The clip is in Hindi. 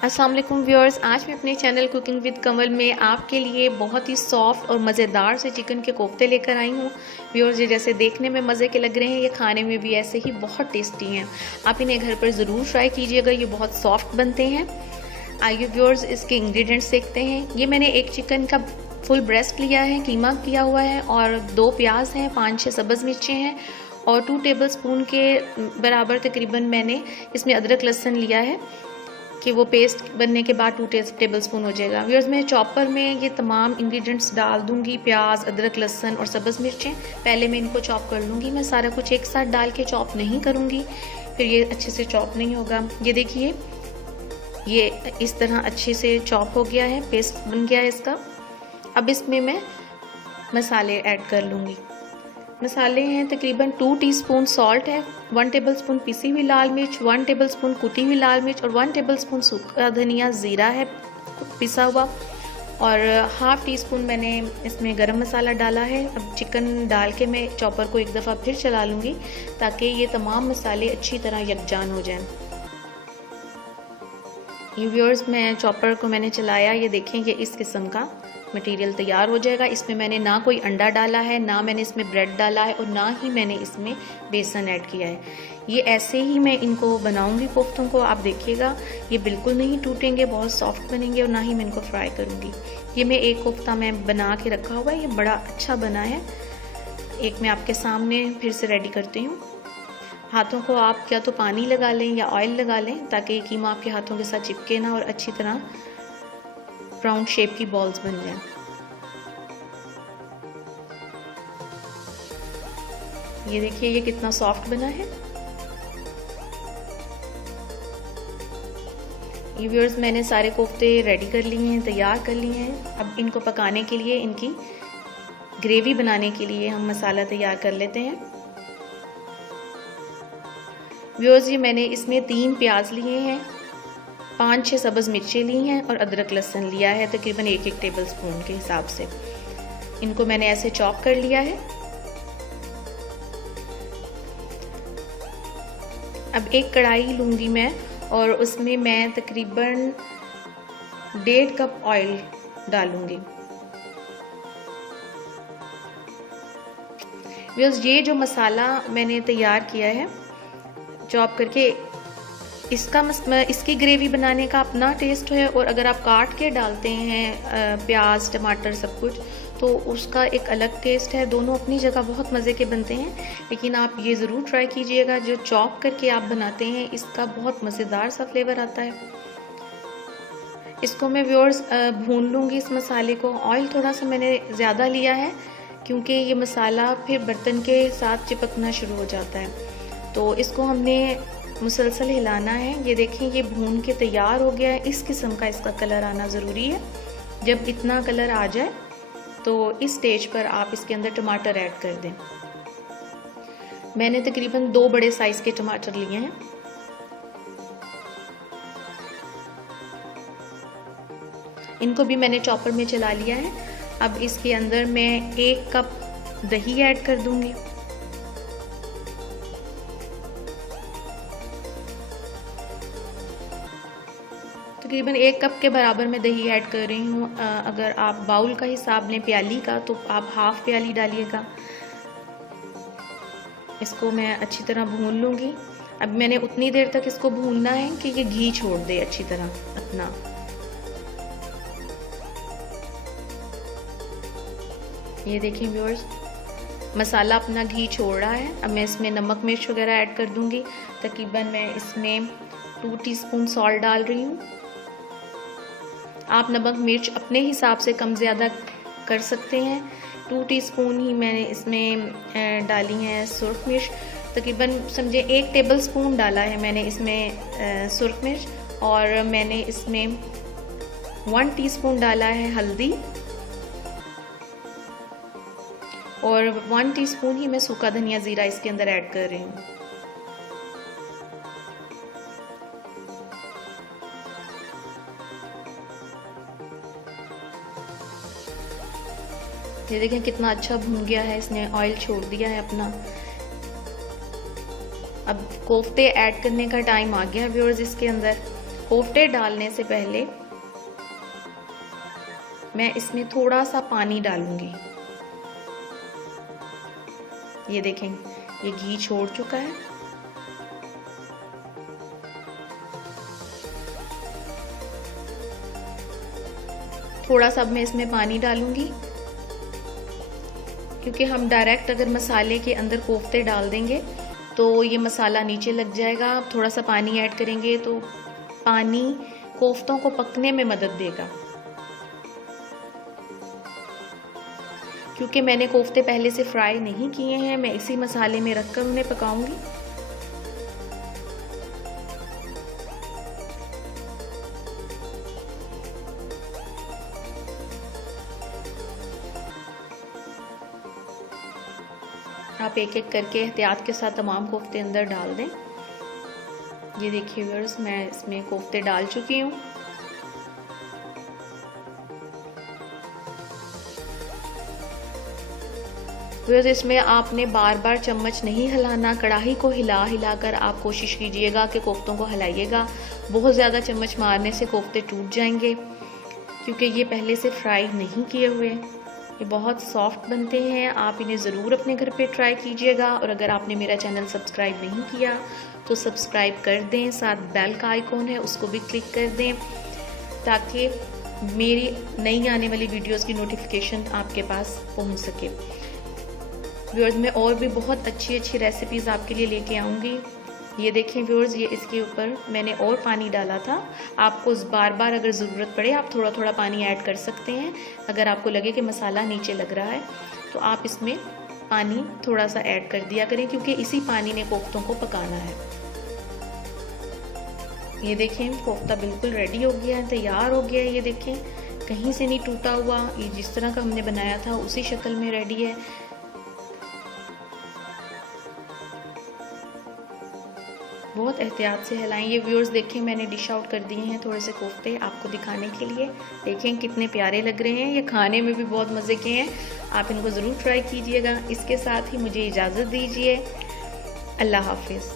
अस्सलाम वालेकुम व्यूअर्स, आज मैं अपने चैनल कुकिंग विद कमल में आपके लिए बहुत ही सॉफ्ट और मज़ेदार से चिकन के कोफ्ते लेकर आई हूँ। व्यूअर्स, ये जैसे देखने में मज़े के लग रहे हैं, ये खाने में भी ऐसे ही बहुत टेस्टी हैं। आप इन्हें घर पर ज़रूर ट्राई कीजिएगा, ये बहुत सॉफ्ट बनते हैं। आइए व्यूअर्स, इसके इंग्रेडिएंट्स देखते हैं। ये मैंने एक चिकन का फुल ब्रेस्ट लिया है, कीमा किया हुआ है, और 2 प्याज हैं, 5-6 सब्ज़ मिर्चें हैं, और 2 टेबलस्पून के बराबर तकरीबन मैंने इसमें अदरक लहसुन लिया है कि वो पेस्ट बनने के बाद 2 टेबलस्पून हो जाएगा। व्यूअर्स, मैं चॉपर में ये तमाम इंग्रेडिएंट्स डाल दूंगी, प्याज, अदरक, लहसुन और सब्ज़ मिर्चें। पहले मैं इनको चॉप कर लूँगी। मैं सारा कुछ एक साथ डाल के चॉप नहीं करूँगी, फिर ये अच्छे से चॉप नहीं होगा। ये देखिए, ये इस तरह अच्छे से चॉप हो गया है, पेस्ट बन गया है इसका। अब इसमें मैं मसाले ऐड कर लूँगी। मसाले हैं तकरीबन 2 टीस्पून सॉल्ट है, 1 टेबलस्पून पिसी हुई लाल मिर्च, 1 टेबलस्पून कुटी हुई लाल मिर्च और 1 टेबलस्पून सूखा धनिया ज़ीरा है पिसा हुआ, और 1/2 टीस्पून मैंने इसमें गरम मसाला डाला है। अब चिकन डाल के मैं चॉपर को एक दफ़ा फिर चला लूँगी ताकि ये तमाम मसाले अच्छी तरह यकजान हो जाएं। ये व्यूअर्स, मैं चॉपर को मैंने चलाया, ये देखें, ये इस किस्म का मटेरियल तैयार हो जाएगा। इसमें मैंने ना कोई अंडा डाला है, ना मैंने इसमें ब्रेड डाला है, और ना ही मैंने इसमें बेसन ऐड किया है। ये ऐसे ही मैं इनको बनाऊंगी कोफ्तों को। आप देखिएगा, ये बिल्कुल नहीं टूटेंगे, बहुत सॉफ्ट बनेंगे, और ना ही मैं इनको फ्राई करूंगी। ये मैं एक कोफ्ता मैं बना के रखा हुआ है, ये बड़ा अच्छा बना है। एक मैं आपके सामने फिर से रेडी करती हूँ। हाथों को आप या तो पानी लगा लें या ऑयल लगा लें ताकि ये कीमा आपके हाथों के साथ चिपके ना और अच्छी तरह राउंड शेप की बॉल्स बन जाएं। ये देखिए, ये कितना सॉफ्ट बना है। ये व्यूअर्स, मैंने सारे कोफ्ते रेडी कर लिए हैं, तैयार कर लिए हैं। अब इनको पकाने के लिए, इनकी ग्रेवी बनाने के लिए हम मसाला तैयार कर लेते हैं। व्यूअर्स, ये मैंने इसमें 3 प्याज लिए हैं, 5-6 सब्ज़ मिर्चें ली हैं, और अदरक लहसुन लिया है तकरीबन 1-1 टेबलस्पून के हिसाब से। इनको मैंने ऐसे चॉप कर लिया है। अब एक कढ़ाई लूँगी मैं, और उसमें मैं तकरीबन 1.5 कप ऑयल डालूँगी। व्यूअर्स, ये जो मसाला मैंने तैयार किया है चॉप करके, इसकी ग्रेवी बनाने का अपना टेस्ट है, और अगर आप काट के डालते हैं प्याज, टमाटर, सब कुछ, तो उसका एक अलग टेस्ट है। दोनों अपनी जगह बहुत मज़े के बनते हैं, लेकिन आप ये ज़रूर ट्राई कीजिएगा, जो चॉप करके आप बनाते हैं इसका बहुत मज़ेदार सा फ्लेवर आता है। इसको मैं व्यूअर्स भून लूँगी, इस मसाले को। ऑयल थोड़ा सा मैंने ज़्यादा लिया है क्योंकि ये मसाला फिर बर्तन के साथ चिपकना शुरू हो जाता है, तो इसको हमने मुसलसल हिलाना है। ये देखें, ये भून के तैयार हो गया है। इस किस्म का इसका कलर आना ज़रूरी है। जब इतना कलर आ जाए तो इस स्टेज पर आप इसके अंदर टमाटर ऐड कर दें। मैंने तकरीबन 2 बड़े साइज़ के टमाटर लिए हैं। इनको भी मैंने चॉपर में चला लिया है। अब इसके अंदर मैं 1 कप दही ऐड कर दूंगी। तकरीबन 1 कप के बराबर मैं दही ऐड कर रही हूँ। अगर आप बाउल का हिसाब लें, प्याली का, तो आप 1/2 प्याली डालिएगा। इसको मैं अच्छी तरह भून लूँगी। अब मैंने उतनी देर तक इसको भूनना है कि ये घी छोड़ दे अच्छी तरह अपना। ये देखिए व्यूअर्स, मसाला अपना घी छोड़ रहा है। अब मैं इसमें नमक मिर्च वगैरह ऐड कर दूँगी। तकरीबन मैं इसमें 2 टीस्पून सॉल्ट डाल रही हूँ। आप नमक मिर्च अपने हिसाब से कम ज़्यादा कर सकते हैं। 2 टीस्पून ही मैंने इसमें डाली हैं सुरख मिर्च। तकरीबन समझे 1 टेबलस्पून डाला है मैंने इसमें सुरख मिर्च, और मैंने इसमें 1 टीस्पून डाला है हल्दी, और 1 टीस्पून ही मैं सूखा धनिया ज़ीरा इसके अंदर ऐड कर रही हूँ। ये देखें कितना अच्छा भून गया है, इसने ऑयल छोड़ दिया है अपना। अब कोफ्ते ऐड करने का टाइम आ गया है व्यूअर्स इसके अंदर, कोफ्ते डालने से पहले मैं इसमें थोड़ा सा पानी डालूंगी। ये देखें, ये घी छोड़ चुका है। थोड़ा सा अब मैं इसमें पानी डालूंगी, क्योंकि हम डायरेक्ट अगर मसाले के अंदर कोफ्ते डाल देंगे तो ये मसाला नीचे लग जाएगा। थोड़ा सा पानी ऐड करेंगे तो पानी कोफ्तों को पकने में मदद देगा। क्योंकि मैंने कोफ्ते पहले से फ्राई नहीं किए हैं, मैं इसी मसाले में रखकर उन्हें पकाऊंगी। आप एक एक करके एहतियात के साथ तमाम कोफ्ते अंदर डाल दें। ये देखिए व्यूअर्स, मैं इसमें कोफ्ते डाल चुकी हूँ। व्यूअर्स, इसमें आपने बार बार चम्मच नहीं हिलाना, कढ़ाई को हिला हिला कर आप कोशिश कीजिएगा कि कोफ्तों को हिलाइएगा। बहुत ज़्यादा चम्मच मारने से कोफ्ते टूट जाएंगे, क्योंकि ये पहले से फ्राई नहीं किए हुए। ये बहुत सॉफ्ट बनते हैं। आप इन्हें ज़रूर अपने घर पे ट्राई कीजिएगा। और अगर आपने मेरा चैनल सब्सक्राइब नहीं किया तो सब्सक्राइब कर दें, साथ बेल का आइकॉन है उसको भी क्लिक कर दें, ताकि मेरी नई आने वाली वीडियोस की नोटिफिकेशन आपके पास पहुंच सके। व्यूअर्स, मैं और भी बहुत अच्छी अच्छी रेसिपीज़ आपके लिए लेके आऊँगी। ये देखें व्यूअर्स, ये इसके ऊपर मैंने और पानी डाला था। आपको बार बार अगर ज़रूरत पड़े आप थोड़ा थोड़ा पानी ऐड कर सकते हैं। अगर आपको लगे कि मसाला नीचे लग रहा है तो आप इसमें पानी थोड़ा सा ऐड कर दिया करें, क्योंकि इसी पानी ने कोफ्तों को पकाना है। ये देखें, कोफ्ता बिल्कुल रेडी हो गया है, तैयार हो गया है। ये देखें, कहीं से नहीं टूटा हुआ। ये जिस तरह का हमने बनाया था उसी शक्ल में रेडी है। बहुत एहतियात से हिलाएं। ये व्यूअर्स देखें, मैंने डिश आउट कर दिए हैं थोड़े से कोफ्ते आपको दिखाने के लिए। देखें कितने प्यारे लग रहे हैं। ये खाने में भी बहुत मज़े के हैं। आप इनको ज़रूर ट्राई कीजिएगा। इसके साथ ही मुझे इजाज़त दीजिए। अल्लाह हाफिज़।